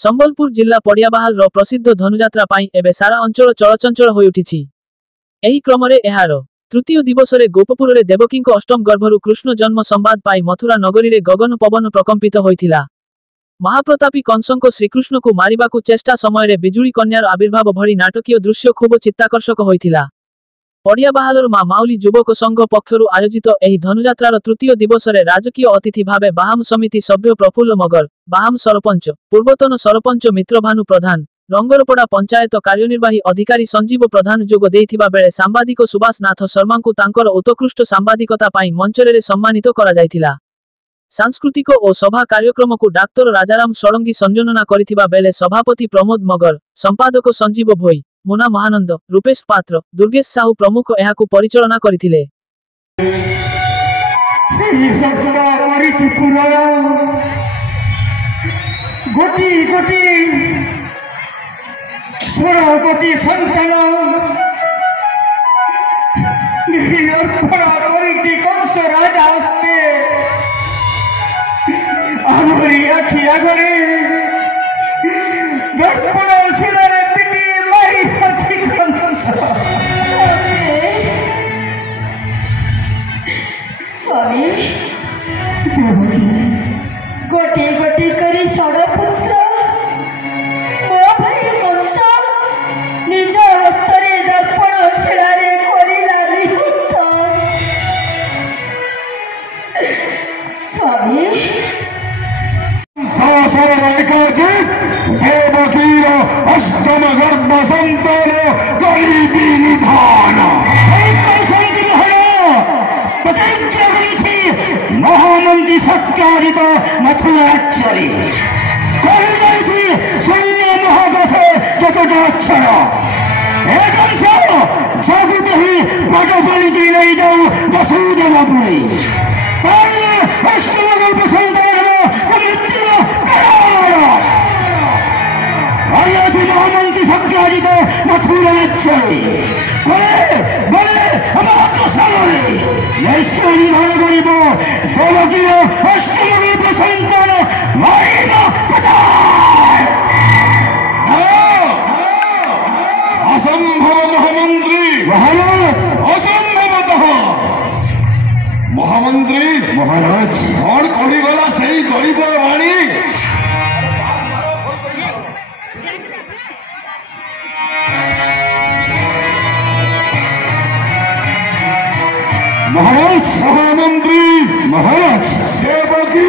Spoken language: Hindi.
संबलपुर जिला पड़ियाबाहाल रो प्रसिद्ध धनुजात्रा पाई एबे सारा अंचल चलचंचल होई उठिछि। एही क्रमरे एहार तृतीय दिवसरे गोपपुर देवकी अष्टम गर्भरु कृष्ण जन्म संवाद पाई मथुरा नगरी रे गगन पवन प्रकंपित होइथिला। महाप्रतापी कंसंको श्रीकृष्ण को मारिबाकू चेष्टा समय बिजुली कन्यार आविर्भाव भरी नाटकीय दृश्य खूब चित्ताकर्षक होइथिला। पड़ियाबाहालर मां माउली युवक संघ पक्षरु आयोजित एही धनुजात्रार तृतीय दिवसरे राजकीय अतिथि भावे बाहाम समिति सभ्य प्रफुल्ल मगर, बाहाम सरपंच पूर्वतन सरपंच मित्रभानु प्रधान, रंगरपड़ा पंचायत कार्यनिर्वाही अधिकारी संजीव प्रधान जोग देइथिबा बेले सांबादिक सुभाष नाथ शर्मा को तांकर उत्कृष्ट सांबादिकता पाई मंचरे सम्मानित करा जायथिला। सांस्कृतिक और सभा कार्यक्रम को डाक्टर राजाराम षडंगी संयोजना करिथिबा बेले सभापति प्रमोद मगर, संपादक संजीव भोई, मुना महानंद, रूपेश पात्र, दुर्गेश साहू प्रमुख एहाकू परिचालना करिथिले। गोटी गोटी सोरा गोटी संतान कंस राजा हस्ते आमरी आखि आगरे दर्पण सुनारे पिटी मारी सची कंस स्वामी गोटी गोटी करी षडपुत्र मो भाई कंस निज हस्तरे दर्पण शिलारे करिला निहित। स्वामी देवकीर अष्टम गर्भ संतान गरीबी निधान महामंत्री सत्कारित मथुराक्षरी सैन्य महादशे चतुर्थाक्षर एकम सब जगत ही पटपली की नहीं जाऊ वसुदेवपुरी अष्टम गर्भ संतान महामंत्री सत्कारित मथुराक्षरी असंभव महामंत्री असंभवतः महामंत्री महाराज कौन कहीगला से दैव वाणी महाराज महामंत्री महाराज देवकी